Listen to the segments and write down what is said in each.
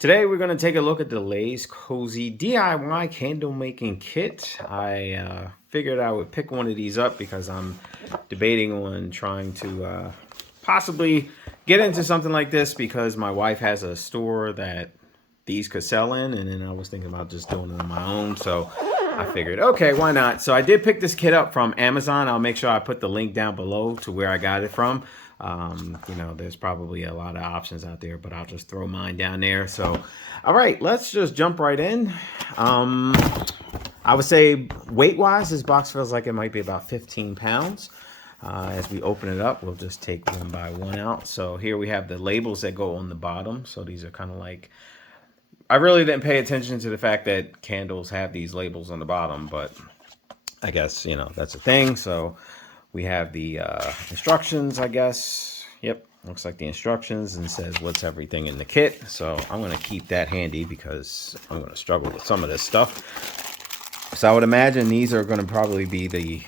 Today we're going to take a look at the Lazcozy DIY candle making kit. I figured I would pick one of these up because I'm debating on trying to possibly get into something like this because my wife has a store that these could sell in, and then I was thinking about just doing it on my own. So I figured, okay, why not? So I did pick this kit up from Amazon. I'll make sure I put the link down below to where I got it from. There's probably a lot of options out there, but I'll just throw mine down there. So, all right, let's just jump right in. I would say weight-wise, this box feels like it might be about 15 pounds. As we open it up, we'll just take one by one out. So here we have the labels that go on the bottom. So these are kind of like, I really didn't pay attention to the fact that candles have these labels on the bottom, but I guess, that's a thing. So we have the instructions, I guess. Yep, looks like the instructions and says what's everything in the kit. So I'm going to keep that handy because I'm going to struggle with some of this stuff. So I would imagine these are going to probably be the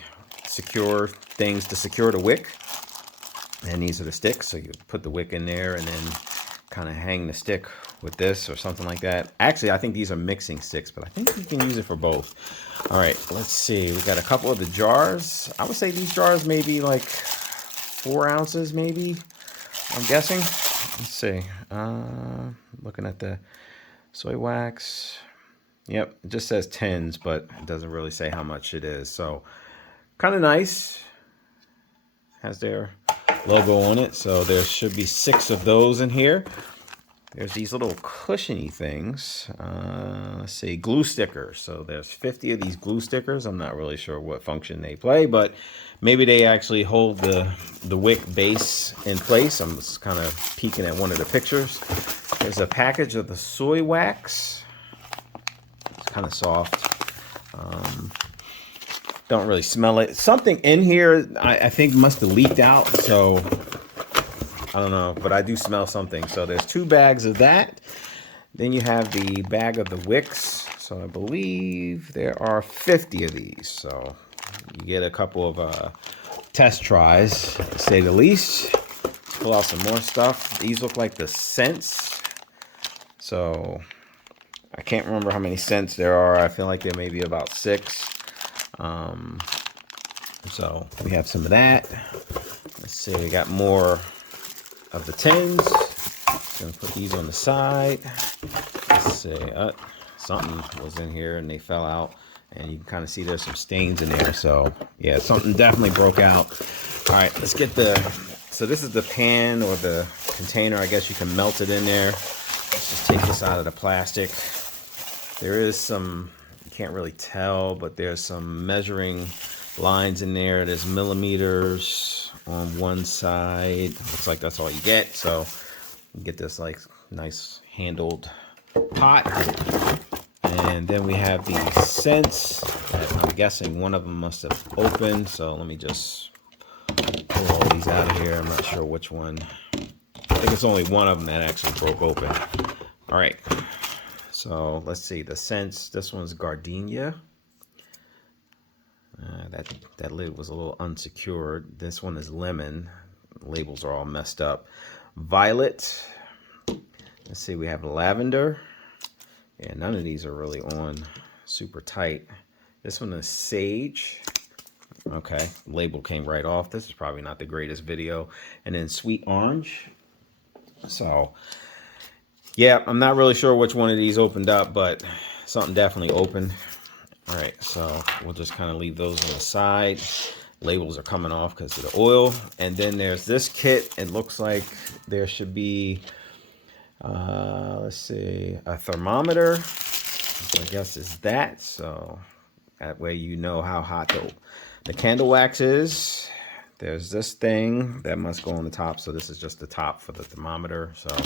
secure things to secure the wick. And these are the sticks. So you put the wick in there and then kind of hang the stick with this or something like that. Actually, I think these are mixing sticks, but I think you can use it for both. All right, let's see. We got a couple of the jars. I would say these jars may be like 4 ounces, maybe. I'm guessing. Let's see. Looking at the soy wax. Yep, it just says tins, but it doesn't really say how much it is. So, kind of nice. Has their logo on it. So there should be 6 of those in here. There's these little cushiony things. Let's see, glue stickers. So there's 50 of these glue stickers. I'm not really sure what function they play, but maybe they actually hold the wick base in place. I'm just kind of peeking at one of the pictures. There's a package of the soy wax. It's kind of soft. Don't really smell it. Something in here I think must have leaked out, so I don't know, but I do smell something. So there's 2 bags of that. Then you have the bag of the Wicks. So I believe there are 50 of these. So you get a couple of test tries, to say the least. Pull out some more stuff. These look like the scents. So I can't remember how many scents there are. I feel like there may be about 6. So we have some of that. Let's see, we got more of the tins. Gonna put these on the side. Let's see, something was in here and they fell out, and you can kind of see there's some stains in there. So yeah, something definitely broke out. All right, let's get so this is the pan or the container. I guess you can melt it in there. Let's just take this out of the plastic. There is some, you can't really tell, but there's some measuring lines in there. There's millimeters on one side. Looks like that's all you get. So you get this like nice handled pot. And then we have the scents that I'm guessing one of them must have opened. So let me just pull all these out of here. I'm not sure which one. I think it's only one of them that actually broke open. All right. So let's see the scents. This one's gardenia. That lid was a little unsecured. This one is lemon. Labels are all messed up. Violet. Let's see, we have lavender. Yeah, none of these are really on super tight. This one is sage. Okay, label came right off. This is probably not the greatest video. And then sweet orange. So, yeah, I'm not really sure which one of these opened up, but something definitely opened. All right, so we'll just kind of leave those on the side. Labels are coming off because of the oil. And then there's this kit. It looks like there should be, let's see, a thermometer. I guess it's that. So that way you know how hot the candle wax is. There's this thing that must go on the top. So this is just the top for the thermometer. So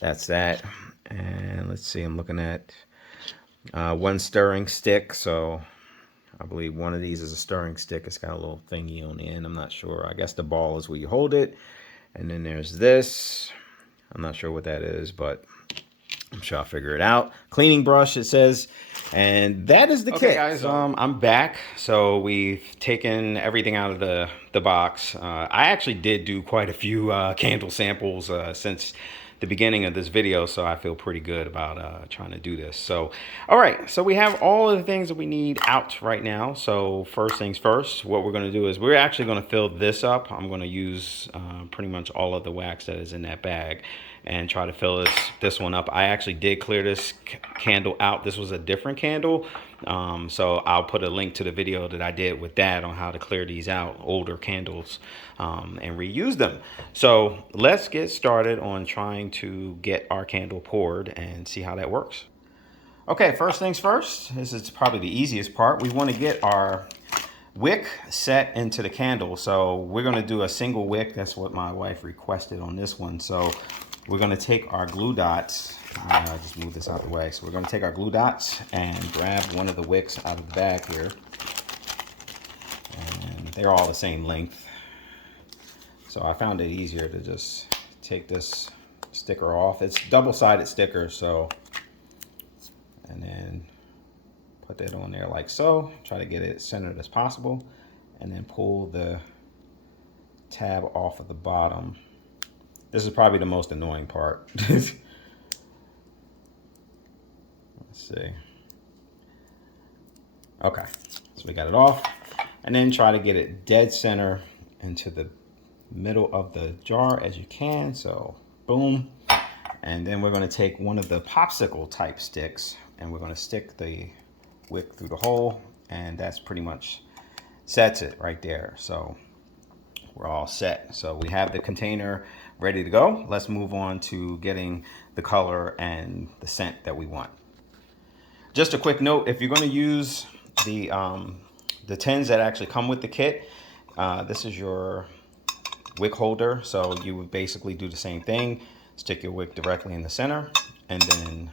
that's that. And let's see, I'm looking at one stirring stick. So I believe one of these is a stirring stick. It's got a little thingy on the end. I'm not sure. I guess the ball is where you hold it. And then there's this. I'm not sure what that is, but I'm sure I'll figure it out. Cleaning brush, it says. And that is the kit. Guys, I'm back. So we've taken everything out of the box. I actually did do quite a few candle samples since the beginning of this video, so I feel pretty good about trying to do this. So, all right, so we have all of the things that we need out right now. So first things first, what we're going to do is we're actually going to fill this up. I'm going to use pretty much all of the wax that is in that bag and try to fill this one up. I actually did clear this candle out. This was a different candle. So I'll put a link to the video that I did with that on how to clear these out, older candles, and reuse them. So let's get started on trying to get our candle poured and see how that works. Okay, first things first, this is probably the easiest part. We want to get our wick set into the candle. So we're going to do a single wick. That's what my wife requested on this one. So we're going to take our glue dots. Just move this out of the way. So we're going to take our glue dots and grab one of the wicks out of the bag here. And they're all the same length. So I found it easier to just take this sticker off. It's double-sided sticker, so, and then put that on there like so. Try to get it centered as possible, and then pull the tab off of the bottom. This is probably the most annoying part. Let's see. Okay, so we got it off, and then try to get it dead center into the middle of the jar as you can. So boom, and then we're going to take one of the popsicle type sticks and we're going to stick the wick through the hole, and that's pretty much sets it right there. So we're all set. So we have the container ready to go. Let's move on to getting the color and the scent that we want. Just a quick note, if you're going to use the tins that actually come with the kit, this is your wick holder. So you would basically do the same thing, stick your wick directly in the center and then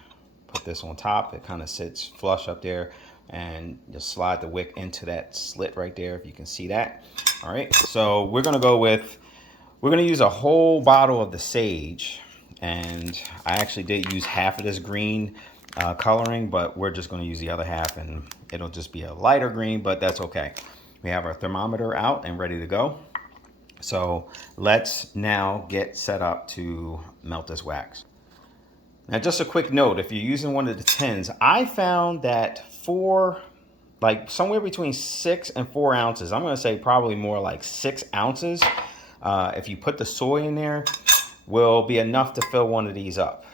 put this on top. It kind of sits flush up there, and just slide the wick into that slit right there, if you can see that. All right, so we're going to use a whole bottle of the sage, and I actually did use half of this green coloring, but we're just going to use the other half, and it'll just be a lighter green, but that's okay. We have our thermometer out and ready to go. So let's now get set up to melt this wax. Now, just a quick note, if you're using one of the tins, I found that somewhere between 6 and 4 ounces, I'm going to say probably more like 6 ounces, if you put the soy in there, will be enough to fill one of these up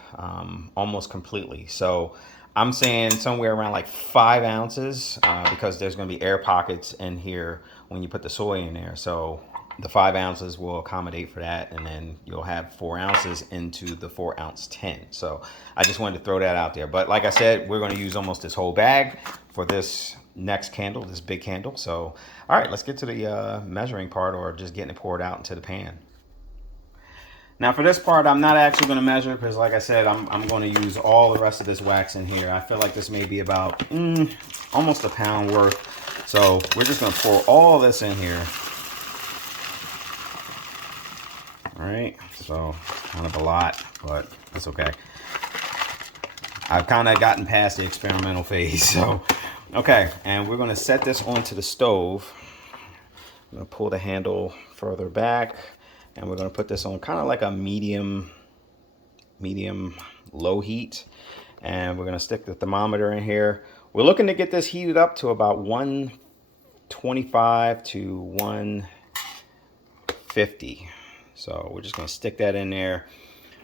almost completely. So I'm saying somewhere around like 5 ounces because there's going to be air pockets in here when you put the soy in there. So the 5 ounces will accommodate for that, and then you'll have 4 ounces into the 4 ounce tin. So I just wanted to throw that out there. But like I said, we're going to use almost this whole bag for this next candle, this big candle. So all right, let's get to the measuring part, or just getting it poured out into the pan. Now for this part, I'm not actually going to measure because, like I said, I'm going to use all the rest of this wax in here. I feel like this may be about almost a pound worth. So we're just going to pour all this in here. All right, so kind of a lot, but it's okay. I've kind of gotten past the experimental phase. So, okay, and we're going to set this onto the stove. I'm going to pull the handle further back, and we're going to put this on kind of like a medium low heat, and we're going to stick the thermometer in here. We're looking to get this heated up to about 125 to 150. So we're just going to stick that in there.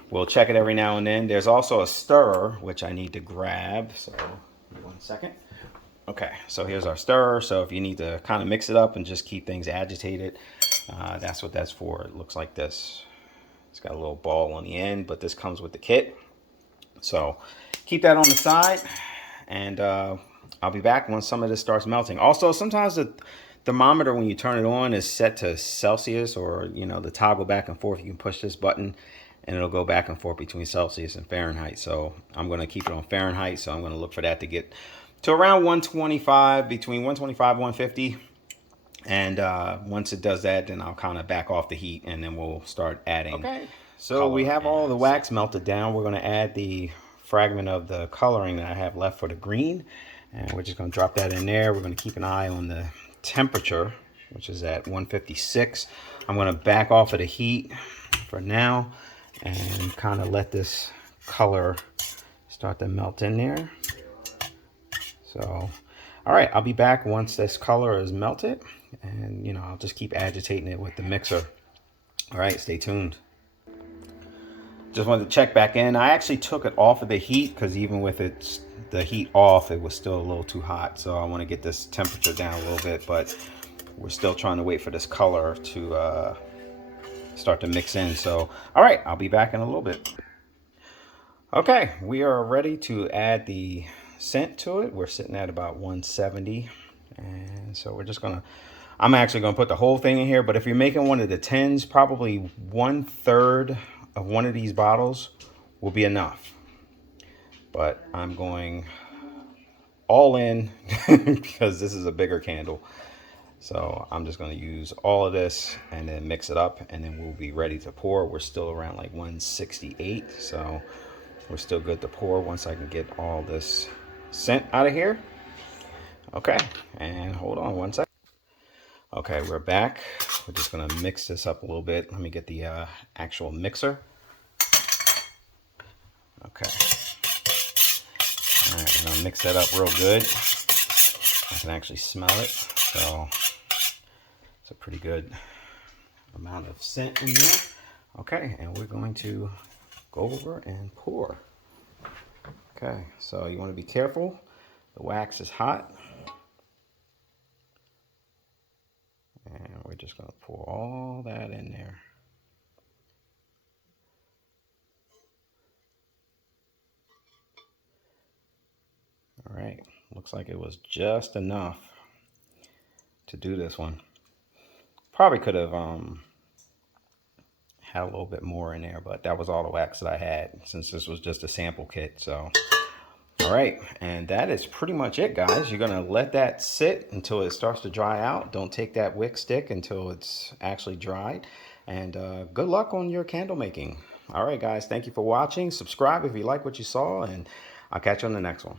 We'll check it every now and then. There's also a stirrer, which I need to grab. So 1 second. Okay, so here's our stirrer. So if you need to kind of mix it up and just keep things agitated, that's what that's for. It looks like this. It's got a little ball on the end, but this comes with the kit. So keep that on the side, and I'll be back once some of this starts melting. Also, sometimes the thermometer, when you turn it on, is set to Celsius, or the toggle back and forth. You can push this button and it'll go back and forth between Celsius and Fahrenheit. So I'm going to keep it on Fahrenheit. So I'm going to look for that to get to around 125, between 125 and 150. And once it does that, then I'll kind of back off the heat, and then we'll start adding. Okay, so we have all the wax melted down. We're going to add the fragment of the coloring that I have left for the green, and we're just going to drop that in there. We're going to keep an eye on the temperature, which is at 156. I'm going to back off of the heat for now, and kind of let this color start to melt in there. So, all right, I'll be back once this color is melted, and I'll just keep agitating it with the mixer. All right, stay tuned. Just wanted to check back in. I actually took it off of the heat because even with the heat off, it was still a little too hot. So I want to get this temperature down a little bit, but we're still trying to wait for this color to start to mix in. So, all right, I'll be back in a little bit. Okay, we are ready to add the scent to it. We're sitting at about 170. And so I'm actually gonna put the whole thing in here, but if you're making one of the 10s, probably 1/3 of one of these bottles will be enough. But I'm going all in because this is a bigger candle. So I'm just going to use all of this and then mix it up, and then we'll be ready to pour. We're still around like 168, so we're still good to pour once I can get all this scent out of here. Okay, and hold on one second. Okay, we're back. We're just going to mix this up a little bit. Let me get the actual mixer. Okay. All right, we're going to mix that up real good. I can actually smell it, so it's a pretty good amount of scent in there. Okay, and we're going to go over and pour. Okay, so you want to be careful. The wax is hot. And we're just going to pour all that in there. All right, looks like it was just enough to do this one. Probably could have had a little bit more in there, but that was all the wax that I had since this was just a sample kit. So, all right, and that is pretty much it, guys. You're gonna let that sit until it starts to dry out. Don't take that wick stick until it's actually dried. And good luck on your candle making. All right, guys, thank you for watching. Subscribe if you like what you saw, and I'll catch you on the next one.